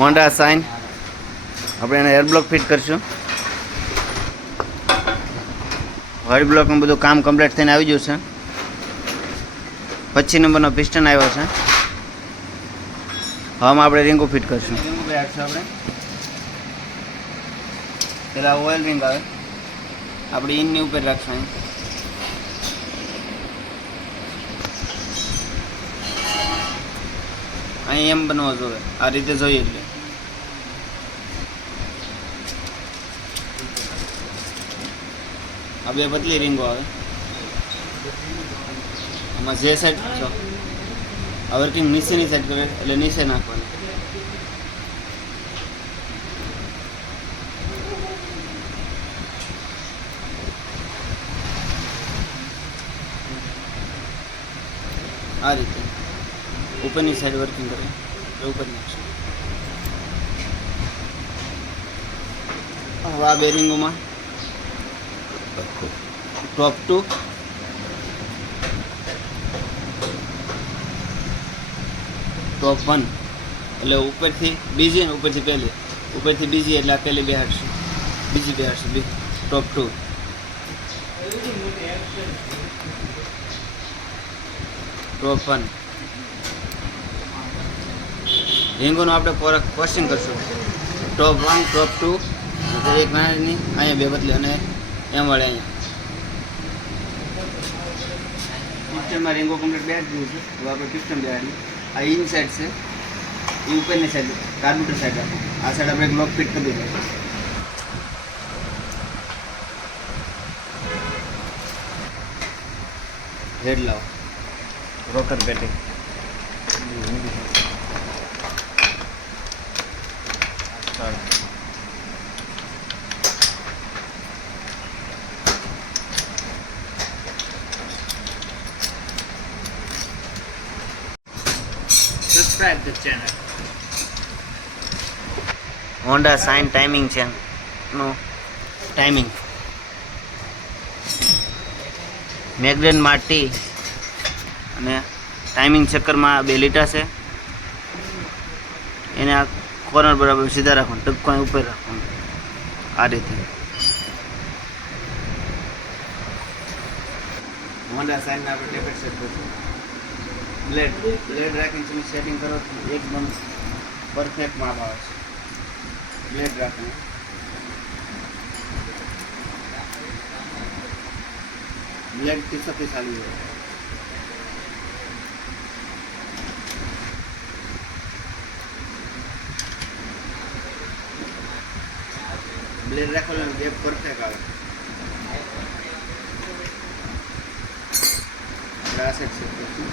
Honda sign આપણે એને air block fit કરશું. વ્હાઇટ બ્લોકનું બધું કામ કમ્પ્લીટ થઈને આવી ગયું છે. 25 નંબરનો પિસ્ટન આવ્યો છે. હવામાં આપણે રિંગો ફિટ કરશું. રિંગો બેઠશું આપણે પહેલાં ઓઇલ રિંગ આવે આપણે ઇનની ઉપર રાખશું. અહીં એમ બનવો જોઈએ, આ રીતે જોઈએ એટલે આ બે બદલી રીંગો આવે. આમાં જે સાઈડ છો આ વર્કિંગ નીચેની સાઈડ કરે એટલે નીચે નાખવાનું. આ રીતે ઉપરની સાઈડ વર્કિંગ કરે એટલે ઉપર નાખશું. હવે આ બેરિંગોમાં ટોપ ટુ ટોપ 1 એટલે ઉપરથી બીજી ને ઉપરથી પહેલી, ઉપરથી બીજી એટલે આ પહેલી બેહાડશું, બીજી બેહાડશું, ટોપ 2 ટોપ 1. રીંગોનું આપણે કોસ્ટિંગ કરશું. ટોપ 1 ટોપ 2 એક નાની અહીંયા બે બદલી અને એમ વળે અહીંયા પિસ્ટનમાં રીંગો કમ્પ્લીટ બેહાડી દીધું છે. હવે આપણે પિસ્ટન બેહાડી. આ ઇન સાઈડ છે એ ઉપરની સાઈડ કાર્બોરેટર સાઈડ રાખો. આ સાઈડ આપણે એક લોક ફિટ કરી દીધું. હેડ લાવો રોકર પેટી Subscribe the channel. Honda sign timing છે નો ટાઈમિંગ મેગ્રેન માટી અને ટાઈમિંગ ચક્કરમાં 2 લીટા છે. એને આ કોર્નર બરાબર સીધા રાખવાનું, ટપકો ઉપર રાખવાનું આ રીતે. હોન્ડા સાઇનના આપણે ટેપેટ સેટ કરીશું. બ્લેડ રાખીને તમે સેટિંગ કરો એકદમ પરફેક્ટ માપ આવે છે. બ્લેડ રાખીને બ્લેડ 30 આવી જાય. બ્લેડ રાખવાનું ગેપ પરફેક્ટ આવે. આપણે આ સેટ કરીશું.